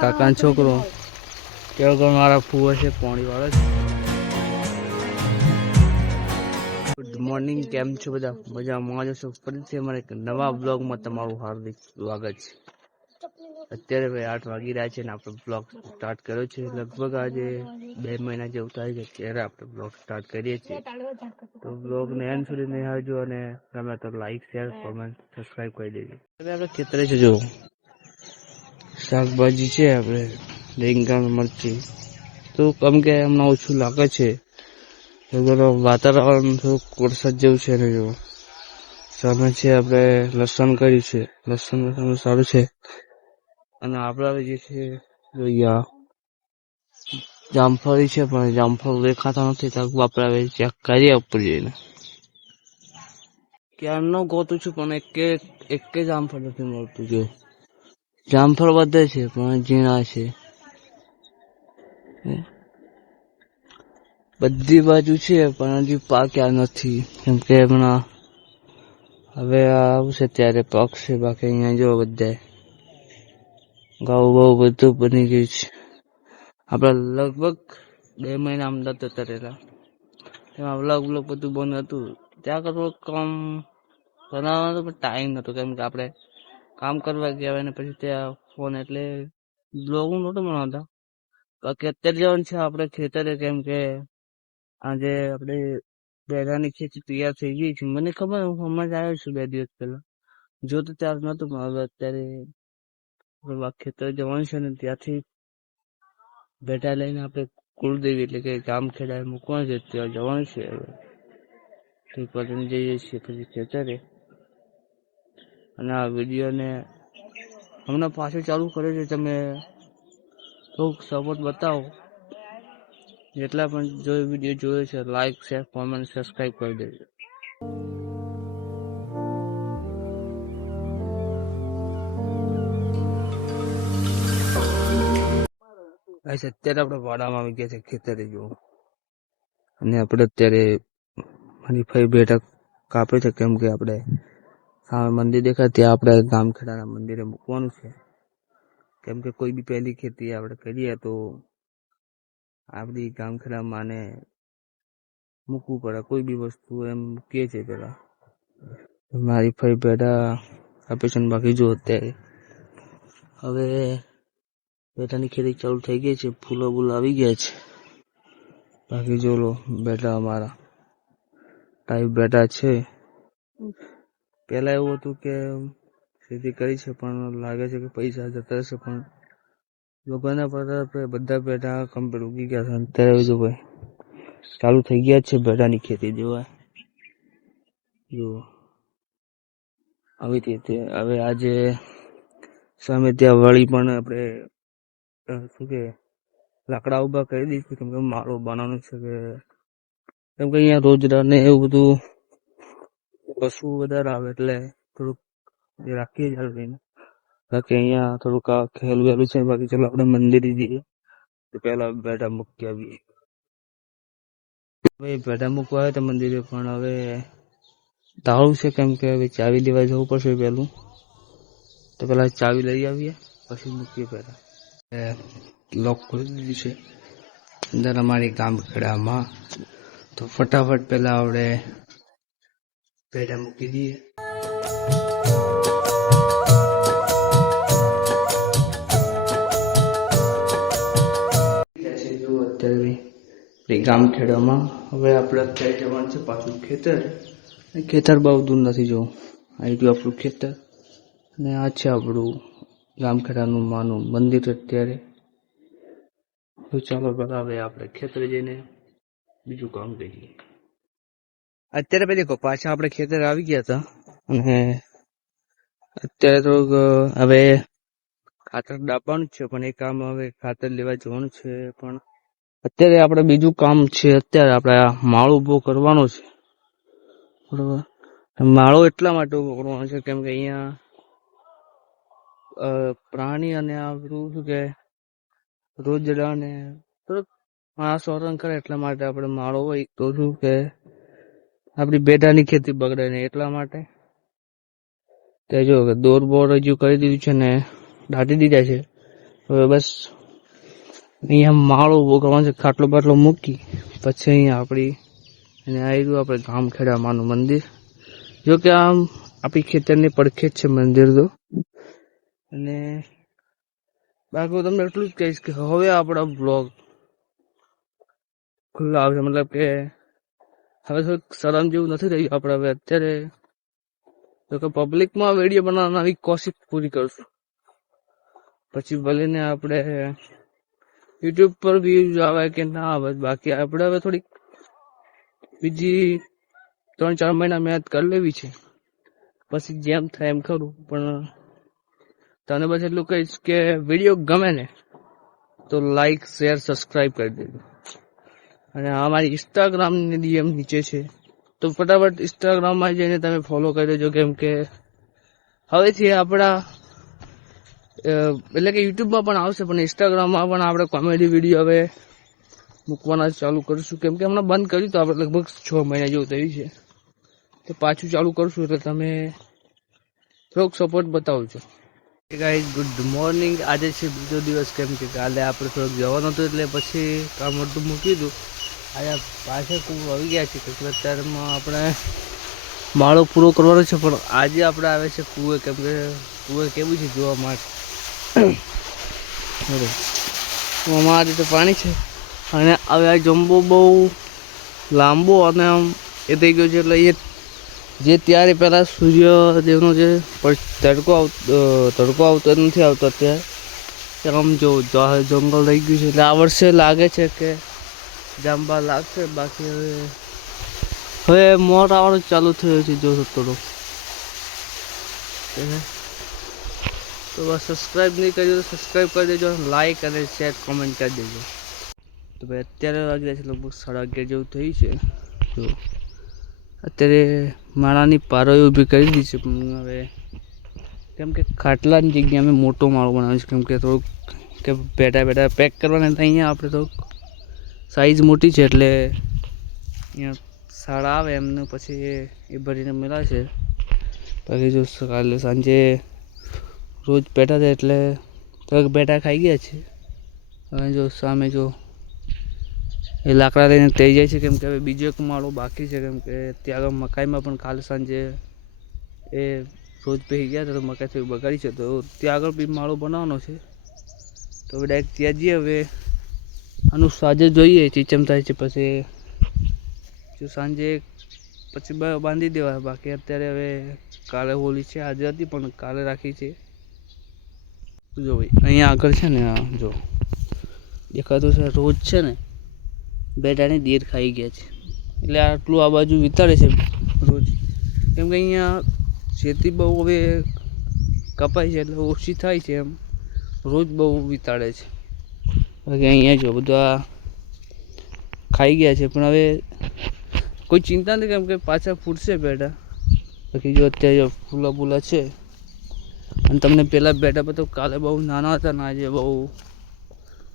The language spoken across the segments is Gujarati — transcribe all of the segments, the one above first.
કાકાનો છોકરો કેવો મારા ફુવા છે પોણી વાળો છે. ગુડ મોર્નિંગ, કેમ છો બધા? મજામાં જશો? ફરીથી અમારે એક નવા બ્લોગમાં તમારું હાર્દિક સ્વાગત છે. અત્યારે ભાઈ 8 વાગી રહ્યા છે ને આપણે બ્લોગ સ્ટાર્ટ કર્યો છે. લગભગ આજે 2 મહિના જેવું થાય છે ત્યારે આપણે બ્લોગ સ્ટાર્ટ કરીએ છીએ. તો બ્લોગને એન્ડ સુધી નિહાળજો અને ગમે તો લાઈક, શેર, કોમેન્ટ, સબસ્ક્રાઈબ કરી દેજો. હવે આપણે ખેતરે છે, જો શાકભાજી છે, આપણે રીંગણ, મરચી તો કમ કે હમણાં ઓછું લાગે છે. વાતાવરણ થોડુંક વરસાદ જેવું છે ને, જો સામે છે આપણે લસણ કર્યું છે. લસણ સારું છે. અને આપણા જે છે જોઈએ જામફળી છે, પણ જામફળ દેખાતા નથી. તો આપણે ચેક કરીએ ઉપર જઈને. ક્યારનો ગોતું છું પણ એક જામફળ નથી મળતું. જો જામફળ વધે છે પણ ઝીણા છે. બધી બાજુ છે પણ હજી પાક્યા નથી, કેમ કે હમણાં હવે આવશે ત્યારે પાકશે. બાકી અહીંયા જો બધા ઘઉં બહુ બધું બની ગયું છે. આપણે લગભગ 2 મહિના અમદાવાદ જતા રહેલા, એમાં વ્લોગ બધું બંધ હતું. ત્યાં થોડુંક કામ બનાવવાનું પણ ટાઈમ નતો, કેમ કે આપણે કામ કરવા ગયા હોય ને પછી ત્યાં ફોન એટલે બ્લોગ નહોતો બનાવતા. બાકી અત્યારે જવાનું છે આપણે ખેતરે, કેમ કે આજે આપણે બેડાની ખેતી તૈયાર થઈ ગઈ છે. મને ખબર, હું હમણાં જ આવ્યો છું 2 દિવસ પહેલા. જો તો ત્યારે નહોતું, પણ હવે અત્યારે ખેતરે જવાનું છે ને ત્યાંથી બેટા લઈને આપણે કુળદેવી એટલે કે ગામખેડા મૂકવાનું છે, ત્યાં જવાનું છે. હવે પછી જઈએ છીએ પછી ખેતરે. અને આ વિડીયોને હમણાં પાછું ચાલુ કર્યો છે. તમે થોડુંક સપોર્ટ બતાવો. જેટલા પણ જો વિડીયો જોયો છે, લાઈક, શેર, કોમેન્ટ, સબસ્ક્રાઈબ કરી દેજો. અત્યારે આપણે વાડામાં આવી ગયા છે ખેતરે, જો. અને આપણે અત્યારે મારી ભાઈ બેઠક કાપે છે, કેમ કે આપણે સામે મંદિર દેખાય ત્યાં આપણે ગામખેડાના મંદિરે મૂકવાનું છે. કેમ કે કોઈ બી પહેલી ખેતી આપણે કરીએ તો આપણી ગામખેડામાં ને મૂકવું પડે. કોઈ બી વસ્તુ એમ મૂકીએ છે પેલા. મારી ભાઈ બેટા આપે છે. બાકી જો અત્યારે હવે બેટાની ખેતી ચાલુ થઈ ગઈ છે. ફૂલો બૂલો આવી ગયા છે. બાકી જો લો બેટા અમારા ટાઈપ બેટા છે. પેલા એવું હતું કે ખેતી કરી છે, પણ લાગે છે કે પૈસા જતા રહેશે, પણ લોકોના પર બધા બેટા કમ્પ્લીટ ઉગી ગયા છે. અત્યારે જો ભાઈ ચાલુ થઈ ગયા છે બેટાની ખેતી. જોવા જો આવી રીતે હવે આજે સામે ત્યાં વળી પણ આપણે શું કે લાકડા ઉભા કરી દઈશું, કેમ કે માળો બનાવવાનું છે. કેમ કે અહીંયા રોજડા ને એવું બધું પશુ વધારે આવે એટલે થોડુંક રાખીએ ચાલુ. બાકી અહીંયા થોડુંક ખેલું વહેલું છે. બાકી ચાલો આપણે મંદિરે જઈએ, તો પેલા બેટા મૂકી આવીએ. બેટા મૂકવા આવે તો મંદિરે, પણ હવે તાળું છે, કેમ કે હવે ચાવી લેવા જવું પડશે પેલું. તો પેલા ચાવી લઈ આવીએ પછી મૂકીએ. પેલા લોક ખોલી દીધું છે અંદર અમારી ગામખેડામાં. તો ફટાફટ પેલા આપણે બેટા મૂકી દઈએ. અત્યારે ગામખેડામાં હવે આપણે અત્યારે જવાનું છે પાછું ખેતર. ખેતર બહુ દૂર નથી, જો આવી ગયું આપણું ખેતર. અને આ છે આપણું ગામખેડાનું માનું મંદિર અત્યારે. તો ચાલો પેલા હવે આપણે ખેતરે જઈને બીજું કામ કરીએ. અત્યારે પેલી પાછા આપણે ખેતર આવી ગયા હતા, અને અત્યારે થોડુંક હવે ખાતર દાબવાનું છે, પણ એ કામ હવે ખાતર લેવા જવાનું છે. પણ અત્યારે આપણે બીજું કામ છે. અત્યારે આપણે માળો ઉભો કરવાનો છે, બરોબર. માળો એટલા માટે ઉભો કરવાનો છે કેમ કે અહીંયા પ્રાણી અને આ બધું શું કે રોજડા ને થોડુંક માણસ હેરાન કરે, એટલા માટે આપણે માળો હોય તો શું કે આપણી બેટાની ખેતી બગડે નહીં, એટલા માટે. તે જો દોર બોર હજુ કરી દીધું છે ને દાટી દીધા છે. હવે બસ અહીંયા માળો ઉભો કરવાનો છે, ખાટલો બાટલો મૂકી પછી અહીંયા આપણી અને આવ્યું આપણે ગામખેડામાનું મંદિર. જો કે આમ આપણી ખેતરની પડખે જ છે મંદિર તો. અને બાકી હું તમને એટલું જ કહીશ કે હવે આપણા બ્લોગ ખુલ્લા આવશે, મતલબ કે હવે થોડુંક શરમ જેવું નથી રહ્યું આપણે હવે અત્યારે. તો કે પબ્લિકમાં વિડીયો બનાવવાની આવી કોશિશ પૂરી કરશું, પછી ભલે ને આપણે યુટ્યુબ પર વ્યૂઝ આવે કે ના આવે. બાકી આપણે હવે થોડીક બીજી 3-4 મહિના મહેનત કરી લેવી છે, પછી જેમ થાય એમ ખરું. પણ તને બસ એટલું કહીશ કે વિડીયો ગમે ને તો લાઈક શેર સબસ્ક્રાઈબ કરી દેજો. અને અમારી ઇન્સ્ટાગ્રામની ડીએમ નીચે છે, તો ફટાફટ ઇન્સ્ટાગ્રામમાં જઈને તમે ફોલો કરી દેજો. કેમ કે હવેથી આપણા એટલે કે યુટ્યુબમાં પણ આવશે, પણ ઇન્સ્ટાગ્રામમાં પણ આપણે કોમેડી વિડીયો હવે મૂકવાના ચાલુ કરીશું. કેમ કે હમણાં બંધ કર્યું તો આપણે લગભગ 6 મહિના જેવું થયું છે, તો પાછું ચાલુ કરશું. એટલે તમે થોડોક સપોર્ટ બતાવજો. Guys good morning. આજે છે બીજો દિવસ, કેમ કે કાલે આપણે થોડુંક જવાનું હતું એટલે પછી કામ બધું મૂકી દીધું. આજે પાછળ ખૂબ આવી ગયા છે, એટલે અત્યારમાં આપણે માળો પૂરો કરવાનો છે. પણ આજે આપણે આવે છે કૂવે, કેમ કે કૂવે કેવું છે જોવા માટે. અમારા રીતે પાણી છે અને હવે આ જંબો બહુ લાંબો અને આમ એ થઈ ગયો છે. એટલે એ જે ત્યારે પહેલાં સૂર્યદેવનો જે તડકો આવતો નથી આવતો અત્યારે આમ જો જંગલ થઈ ગયું છે. એટલે આ વર્ષે લાગે છે કે જાંબા લાગશે. બાકી હવે મોર આવવાનું ચાલુ થયો છે જો થોડો. તો બસ સબસ્ક્રાઈબ નહીં કરજો તો સબસ્ક્રાઈબ કરી દેજો, લાઈક અને શેર કોમેન્ટ કરી દેજો. તો ભાઈ અત્યારે વાગ્યા છે લગભગ 11:30 જેવું થયું છે. જો અત્યારે માળાની પારોય ઊભી કરી દીધી છે. પણ હવે કેમ કે ખાટલાની જગ્યાએ અમે મોટો માળો બનાવ્યો છે, કેમ કે થોડુંક કે બેઠા પેક કરવાના હતા. અહીંયા આપણે થોડુંક સાઈઝ મોટી છે એટલે અહીંયા શાળા આવે એમને પછી એ ભરીને મેળાશે. બાકી જો કાલે સાંજે રોજ બેઠા હતા એટલે થોડાક બેઠા ખાઈ ગયા છે. હવે જો સામે જો એ લાકડા લઈને થઈ જાય છે, કેમ કે હવે બીજો એક માળો બાકી છે. કેમ કે ત્યાં આગળ મકાઈમાં પણ કાલે સાંજે એ રોજ પહેરી ગયા હતા તો મકાઈ થોડી બગાડી છે, તો ત્યાં આગળ બી માળો બનાવવાનો છે. તો હવે ડાયરેક્ટ ત્યાં જઈએ. હવે આનું સાંજે જોઈએ ચીચમ થાય છે, પછી જો સાંજે પછી બાંધી દેવાય. બાકી અત્યારે હવે કાલે હોલી છે, આજે હતી પણ કાલે રાખી છે. જો ભાઈ અહીંયા આગળ છે ને, જો દેખાતું છે રોજ છે ને બેટાની દેર ખાઈ ગયા છે, એટલે આટલું આ બાજુ વિતાડે છે રોજ. કેમ કે અહીંયા ખેતી બહુ હવે કપાય છે એટલે ઓછી થાય છે, એમ રોજ બહુ વિતાડે છે. બાકી અહીંયા જો બધા ખાઈ ગયા છે, પણ હવે કોઈ ચિંતા નથી, કેમ કે પાછા ફૂટશે બેટા. બાકી જો અત્યારે ફૂલા છે. અને તમને પહેલાં બેટા પર તો કાલે બહુ નાના હતા ને આજે બહુ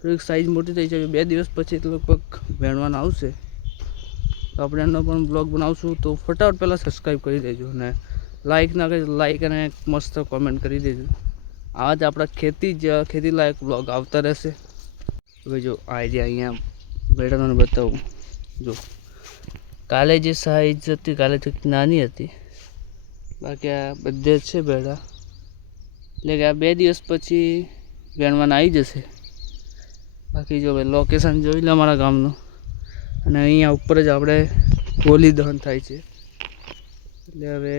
થોડીક સાઈઝ મોટી થઈ છે. 2 દિવસ પછી લગભગ વેણવાના આવશે, તો આપણે એનો પણ બ્લોગ બનાવશું. તો ફટાફટ પહેલાં સબસ્ક્રાઈબ કરી દેજો અને લાઈક ના કરી લાઈક અને મસ્ત કોમેન્ટ કરી દેજો. આવા જ આપણા ખેતી લાયક બ્લોગ આવતા રહેશે. હવે જો આજે અહીંયા બેટાને બતાવું. જો કાલે જે સાઈઝ હતી કાલે થોડીક નાની હતી, બાકી આ બધે જ છે બેટા. એટલે કે આ 2 દિવસ પછી વેણવાના આવી જશે. બાકી જો ભાઈ લોકેશન જોઈ લે અમારા ગામનું, અને અહીંયા ઉપર જ આપણે હોલી દહન થાય છે. એટલે હવે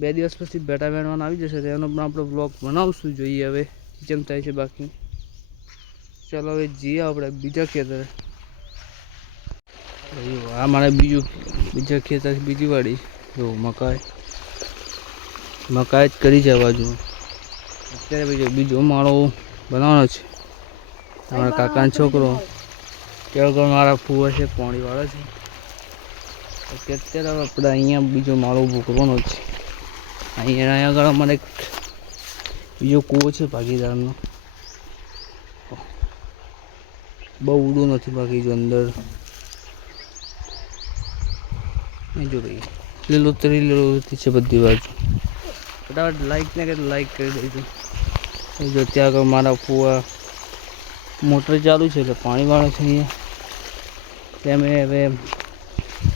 2 દિવસ પછી બેટા વેણવાના આવી જશે, તેનો પણ આપણે બ્લોગ બનાવશું. જોઈએ હવે જેમ થાય છે. બાકી ચાલો હવે જઈએ આપણે બીજા ખેતરે. આ મારે બીજા ખેતર બીજી વાડી જો મકાઈ જ કરી છે બાજુ. અત્યારે બીજો માળો બનાવવાનો છે. તમારા કાકાનો છોકરો કેવો મારા ફુવા છે પાણીવાળા છે. અત્યારે આપણે અહીંયા બીજો માળો ઊભો કરવાનો છે. અહીંયા આગળ અમારે એક બીજો કૂવો છે ભાગીદારનો, બહુ ઊંડો નથી. બાકી જો અંદર જો ભાઈ લીલોતરી છે બધી બાજુ. ફટાફટ લાઈક ને કરી લાઈક કરી દેજો જો ત્યાં આગળ મારા ફુવા મોટર ચાલુ છે એટલે પાણી વાળે છે અહીંયા. તેમ હવે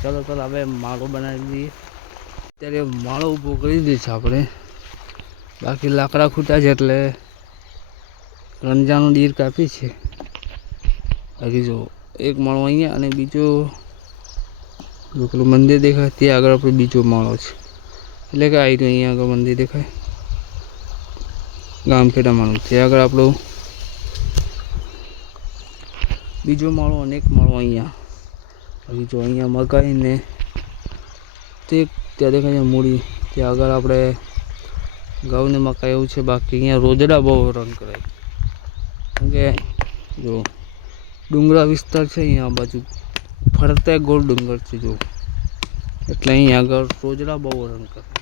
ચાલો હવે માળો બનાવી દઈએ. અત્યારે માળો ઊભો કરી દે છે આપણે. બાકી લાકડા ખૂટા છે એટલે રંજાનો ડીર કાપી છે. બાકી જો એક માળો અહીંયા અને બીજો જો પેલું મંદિર દેખાય ત્યાં આગળ આપણે બીજો માળો છે. એટલે કે આવી અહીંયા આગળ મંદિર દેખાય ગામખેડા માળો ત્યાં આગળ આપણો બીજો માળો અને એક માળો અહીંયા. બાકી જો અહીંયા મકાઈ ને તે ત્યાં દેખાય છે મૂડી ત્યાં આગળ આપણે ઘઉં ને મકાઈ એવું છે. બાકી અહીંયા રોજડા બહુ રન કરાય કેમ કે જો ડુંગરા વિસ્તાર છે અહીંયા આ બાજુ ફરતે ગોળ ડુંગર છે જો એટલે અહીંયા આગળ રોજડા બહુ રન કરે.